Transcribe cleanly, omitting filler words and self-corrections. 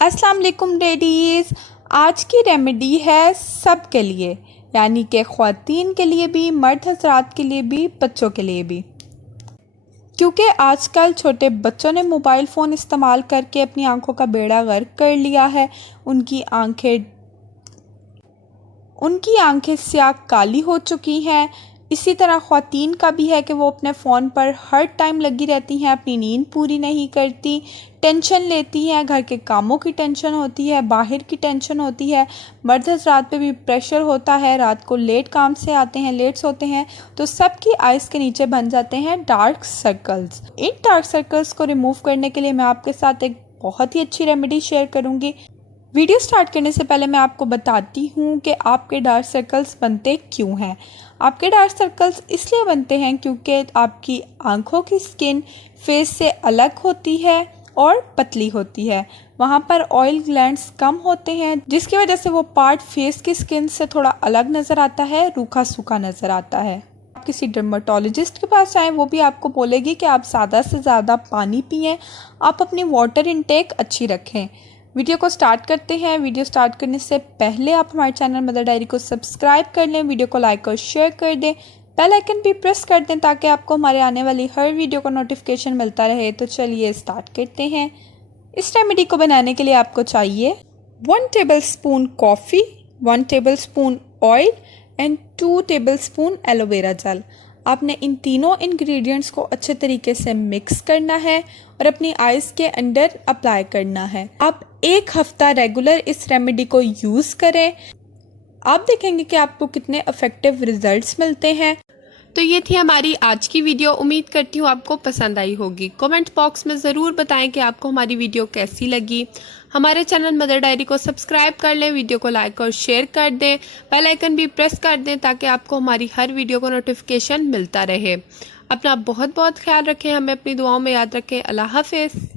अस्सलाम वालेकुम लेडीज़। आज की रेमेडी है सब के लिए, यानी कि ख़वातीन के लिए भी, मर्द हज़रात के लिए भी, बच्चों के लिए भी। क्योंकि आजकल छोटे बच्चों ने मोबाइल फ़ोन इस्तेमाल करके अपनी आंखों का बेड़ा गर्क कर लिया है। उनकी आंखें स्याह काली हो चुकी हैं। इसी तरह ख़वातीन का भी है कि वो अपने फ़ोन पर हर टाइम लगी रहती हैं, अपनी नींद पूरी नहीं करती, टेंशन लेती हैं, घर के कामों की टेंशन होती है, बाहर की टेंशन होती है। मर्द हज़रात पे भी प्रेशर होता है, रात को लेट काम से आते हैं, लेट सोते हैं, तो सबकी आइज़ के नीचे बन जाते हैं डार्क सर्कल्स। इन डार्क सर्कल्स को रिमूव करने के लिए मैं आपके साथ एक बहुत ही अच्छी रेमेडी शेयर करूँगी। वीडियो स्टार्ट करने से पहले मैं आपको बताती हूँ कि आपके डार्क सर्कल्स बनते क्यों हैं। आपके डार्क सर्कल्स इसलिए बनते हैं क्योंकि आपकी आंखों की स्किन फेस से अलग होती है और पतली होती है। वहाँ पर ऑयल ग्लैंड्स कम होते हैं, जिसकी वजह से वो पार्ट फेस की स्किन से थोड़ा अलग नज़र आता है, रूखा सूखा नज़र आता है। आप किसी डर्मेटोलॉजिस्ट के पास जाएं, वो भी आपको बोलेगी कि आप ज़्यादा से ज़्यादा पानी पिएं, आप अपनी वाटर इनटेक अच्छी रखें। वीडियो को स्टार्ट करते हैं। वीडियो स्टार्ट करने से पहले आप हमारे चैनल मदर डायरी को सब्सक्राइब कर लें, वीडियो को लाइक और शेयर कर दें, बेल आइकन भी प्रेस कर दें ताकि आपको हमारे आने वाली हर वीडियो का नोटिफिकेशन मिलता रहे। तो चलिए स्टार्ट करते हैं। इस रेमेडी को बनाने के लिए आपको चाहिए 1 tablespoon coffee, 1 tablespoon oil and 2 tablespoon aloe vera gel. आपने इन तीनों इंग्रेडिएंट्स को अच्छे तरीके से मिक्स करना है और अपनी आइज़ के अंडर अप्लाई करना है। आप 1 हफ्ता रेगुलर इस रेमेडी को यूज़ करें, आप देखेंगे कि आपको कितने इफ़ेक्टिव रिजल्ट्स मिलते हैं। तो ये थी हमारी आज की वीडियो। उम्मीद करती हूँ आपको पसंद आई होगी। कमेंट बॉक्स में ज़रूर बताएं कि आपको हमारी वीडियो कैसी लगी। हमारे चैनल मदर डायरी को सब्सक्राइब कर लें, वीडियो को लाइक और शेयर कर दें, बेल आइकन भी प्रेस कर दें ताकि आपको हमारी हर वीडियो को नोटिफिकेशन मिलता रहे। अपना बहुत बहुत ख्याल रखें, हमें अपनी दुआओं में याद रखें। अल्लाह हाफ़िज़।